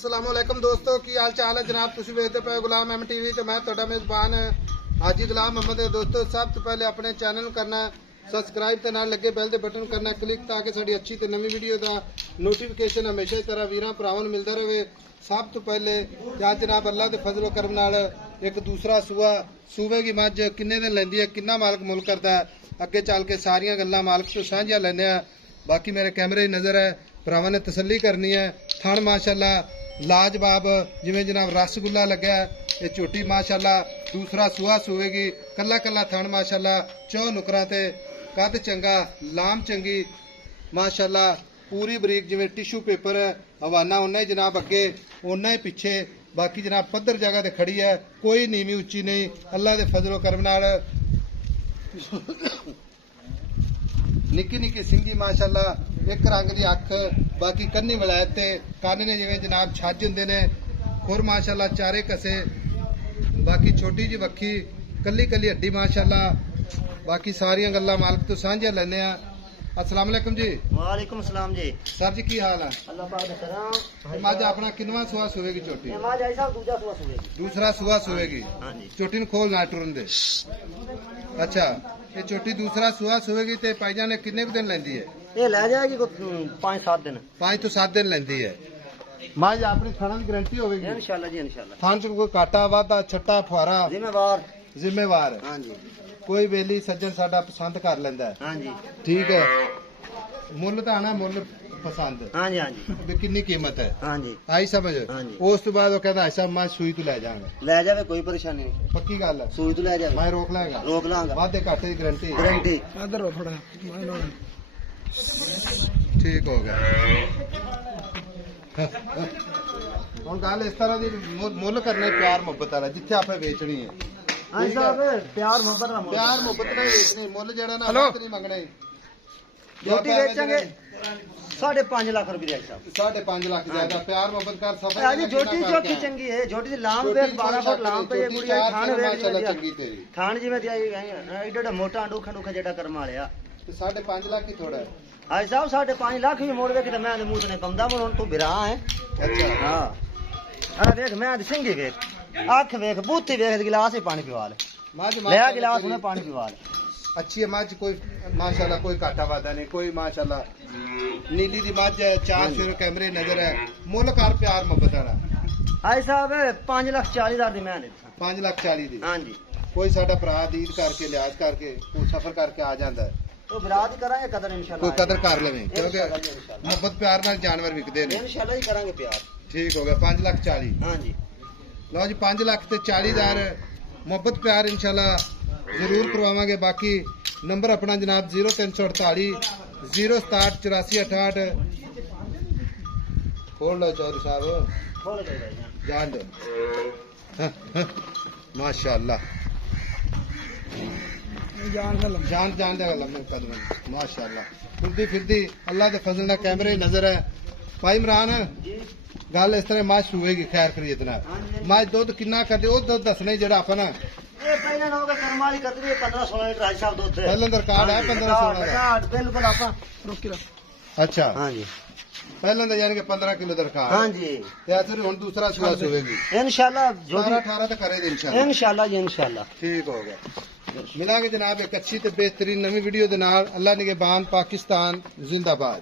अस्सलामुअलैकुम दोस्तों की हाल चाल है जनाब। तुम वेखते पे गुलाम एम टीवी तो मैं ਤੁਹਾਡਾ मेजबान हाजी गुलाम मोहम्मद। दोस्तों सब तो पहले अपने चैनल ਨੂੰ करना सबसक्राइब ਤੇ ਨਾਲ ਲੱਗੇ ਬੈਲ ਦੇ ਬਟਨ ਕਰਨਾ ਕਲਿੱਕ ਤਾਂ ਕਿ ਸਾਡੀ ਅੱਛੀ ਤੇ ਨਵੀਂ ਵੀਡੀਓ ਦਾ ਨੋਟੀਫਿਕੇਸ਼ਨ ਹਮੇਸ਼ਾ ਹੀ ਤਰ੍ਹਾਂ ਵੀਰਾਂ ਭਰਾਵਾਂ ਨੂੰ ਮਿਲਦਾ ਰਹੇ। सब तो पहले क्या जनाब अल्लाह के फजलो करम नाल एक दूसरा सूआ सूबे की मझ किन्ने दिन लैंदी है, किन्ना मालक मुल करता है, अगे चल के सारियां गल्लां मालक तो साझियां लैने आ। बाकी मेरे कैमरे की नज़र है, भरावां ने तसल्ली करनी है। थण माशाअल्लाह लाजवाब जिवें जनाब रसगुल्ला लग्या है। ये झोटी माशाअल्लाह दूसरा सूआ सूएगी, कला कला थण माशाअल्लाह चौ नुकरां ते कद चंगा लाम चंगी माशाअल्लाह पूरी बरीक जिवें टिशू पेपर है। हवाना उन्ना ही जनाब अगे उन्ना ही पिछे, बाकी जनाब पद्धर जगह ते खड़ी है, कोई नीवी उच्ची नहीं। अल्लाह दे फजलो करम नाल निक्की निक्की सिंगी माशाअल्लाह एक रंग दी अख, बाकी कन्नी वलायत ते कन्न ने जिवें जनाब छज हुंदे ने। खुर माशाअल्लाह चारे कसे, बाकी छोटी जी वक्खी कली कली हड्डी माशाअल्लाह। बाकी सारियां गल्लां मालक तो सांझियां लैने आ। अस्सलाम वालेकुम जी। वालेकुम सलाम जी। सर जी की हाल है? अल्लाह पाक दा करम। मज अपना किनवा सुआ सुवेगी झोटी? मज आई साहब दूजा सुआ सुवेगी। दूसरा सुआ सुवेगी। हां जी। झोटी ਨੂੰ खोल ना टुरन दे। अच्छा ये झोटी दूसरा सुआ सुवेगी ते पाईजान ने किन्ने दिन लेंदी है? ये ले जाएगी 5-7 दिन। 5 तो 7 दिन लेंदी है। मज अपनी थाना की गारंटी होगी इंशाल्लाह जी इंशाल्लाह। थान च कोई काटा वादा छट्टा फुहारा जिम्मेवार है? हां जी। कोई वेली सज्जन साडा पसंद कर लेंदा है? हां जी। ठीक है। मुल तो आना मुल पसंद। हां जी हां जी। भी कितनी कीमत है? हां जी। आई समझ? हां जी। उस तो बाद वो कहता ऐसा मैं सुई तो ले जाऊंगा। ले जावे कोई परेशानी नहीं। पक्की गल है? सुई तो ले जावे। मैं रोक लांगा। रोक लांगा। वादे घाटे की गारंटी। गारंटी। इधर हो थोड़ा। ठीक हो गया। ਹੁਣ ਗੱਲ ਇਸ ਤਰ੍ਹਾਂ ਦੀ ਮੁੱਲ ਕਰਨੇ ਪਿਆਰ ਮੁਹੱਬਤ ਵਾਲਾ ਜਿੱਥੇ ਆਪੇ ਵੇਚਣੀ ਹੈ। ਹਾਂ ਸਾਹਿਬ ਪਿਆਰ ਮੁਹੱਬਤ ਦਾ ਮੁੱਲ। ਪਿਆਰ ਮੁਹੱਬਤ ਨਾਲ ਵੇਚਣੀ, ਮੁੱਲ ਜਿਹੜਾ ਨਾ ਹੱਥ ਨਹੀਂ ਮੰਗਣਾ। ਰੋਟੀ ਵੇਚਾਂਗੇ 5.5 ਲੱਖ ਰੁਪਏ ਦੀ ਸਾਹਿਬ। 5.5 ਲੱਖ ਜ਼ਿਆਦਾ ਪਿਆਰ ਮੁਹੱਬਤ ਕਰ ਸਫਰ। ਆ ਜੀ ਛੋਟੀ ਚੋਕੀ ਚੰਗੀ ਹੈ। ਛੋਟੀ ਦੀ ਲਾਮ ਤੇ 12 ਫੁੱਟ ਲਾਮ ਤੇ ਇਹ ਗੁੜੀਆ ਖਾਣ ਵੇਖ ਮਾਸ਼ਾਅੱਲਾ ਚੰਗੀ ਤੇਰੀ। ਖਾਣ ਜਿਵੇਂ ਦੀ ਆਈ ਐਡਾ ਮੋਟਾ ਅੰਡੂਖਾ ਡੂਖਾ ਜਿਹੜਾ ਕਰਮ ਵਾਲਿਆ ਤੇ 5.5 ਲੱਖ ਹੀ ਥੋੜਾ ਹੈ। ਹਾਈ ਸਾਹਿਬ 5.5 ਲੱਖ ਵੀ ਮੋੜ ਵੇਖ ਤੇ ਮੈਂ ਦੇ ਮੂੰਹ ਤੇ ਨਹੀਂ ਪਾਉਂਦਾ। ਹੁਣ ਤੂੰ ਬਿਰਾ ਹੈ। ਅੱਛਾ ਹਾਂ ਆ ਵੇਖ ਮੈਂ ਦੀ ਸਿੰਘੀ ਵੇਖ, ਅੱਖ ਵੇਖ, ਬੂਥੀ ਵੇਖ, ਗਿਲਾਸ ਹੀ ਪਾਣੀ ਪਿਵਾ ਲੈ। ਲੈ ਗਿਲਾਸ ਉਹਨੇ ਪਾਣੀ ਪਿਵਾ ਲੈ। अच्छी है मज, कोई माशाल्लाह कोई घाटा वादा नहीं, कोई माशाल्लाह नीली दी मज है। 4 सिर कैमरे नजर है। मुल कर प्यार मोहब्बत वाला। हाई साहब 5,40,000 दी मैं देता। 5,40,000 दी। हां जी। कोई साडा भरा दीद करके लिहाज करके कोई सफर करके आ जाता है तो बिराद करांगे कदर इंशाल्लाह। कोई कदर कर लेवे क्योंकि मोहब्बत प्यार नाल जानवर विकदे ने। इंशाल्लाह ही करांगे प्यार। ठीक हो गया। 5,40,000। हां जी। लो जी 5,40,000 मोहब्बत प्यार इंशाल्लाह जरूर करवावांगे। बाकी नंबर अपना जनाब 0348 067 84 68। खोल लो चौधरी साहब, खोल दे भाई जान दो। माशाअल्लाह जान जान दे लम्बे कदम माशाअल्लाह। फिरदी फिरदी अल्लाह के फजल ना कैमरे नजर है। भाई इमरान गल इस तरह मां सूएगी खैर खरीद ना मां दुध किन्ना करदे ओ दुध दसने जेड़ा अपन ये पहले ना होगा करमाली करदी है 15-16 लीटर हाई साहब दूध पहले अंदर कार्ड है 15-16 का। बिल्कुल आपा रोक के अच्छा हां जी। पहले अंदर यानी कि 15 किलो दरकार। हां जी। ते फिर हुन दूसरा सुआ सुएगी इंशाल्लाह। जो 18 तक करेगी इंशाल्लाह। इंशाल्लाह जी इंशाल्लाह। ठीक हो गया। मिलांगे जनाब एक अच्छी ते बेहतरीन नवी वीडियो दे नाल। अल्लाह निगहबान पाकिस्तान जिंदाबाद।